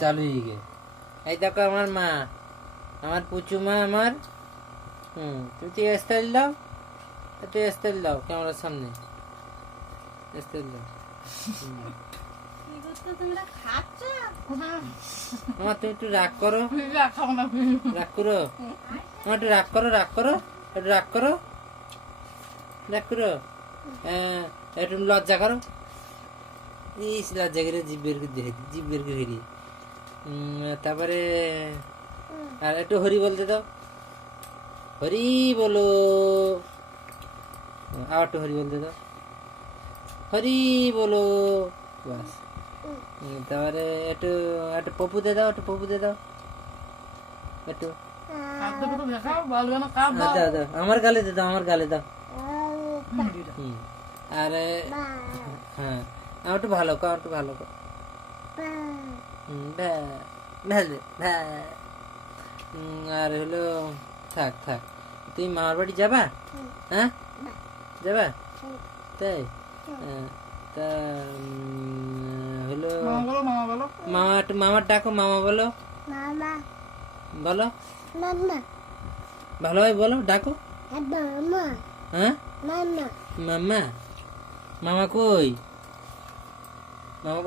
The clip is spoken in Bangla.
চালু হয়ে গে। এই দেখো আমার মা, আমার পুচু মা আমার। তুমি স্টাইল দাও, একটু স্টাইল দাও ক্যামেরার সামনে, স্টাইল দাও। আমার তুমি একটু রাগ করো, রাগ করো, আমার একটু রাগ করো, রাগ করো, একটু রাগ করো, রাগ করো, একটু লজ্জা করো। ইস লজ্জা করে জিভ বের করে দিয়ে, জিভ বের করে ফেলি। তারপরে আর একটু হরি বলতে দাও, হরি বলো, আবার একটু হরি বলতে দাও, হরি বলো, বাস। তারপরে একটু একটু পপু দিয়ে দাও, একটু পপু দিয়ে দাও, একটু দাও দাও, আমার গালে দিয়ে দাও, আমার গালে দাও। আর হ্যাঁ আমার একটু ভালো কর, একটু ভালো কর। আর হলো থাক থাক, তুমি মামার বাড়ি যাবা? হ্যাঁ যাবা? তাই তা হলো মামা, একটু মামার ডাকো, মামা বলো, বলো ভালোভাবে বলো, ডাকো। হ্যাঁ মামা, মামা কই?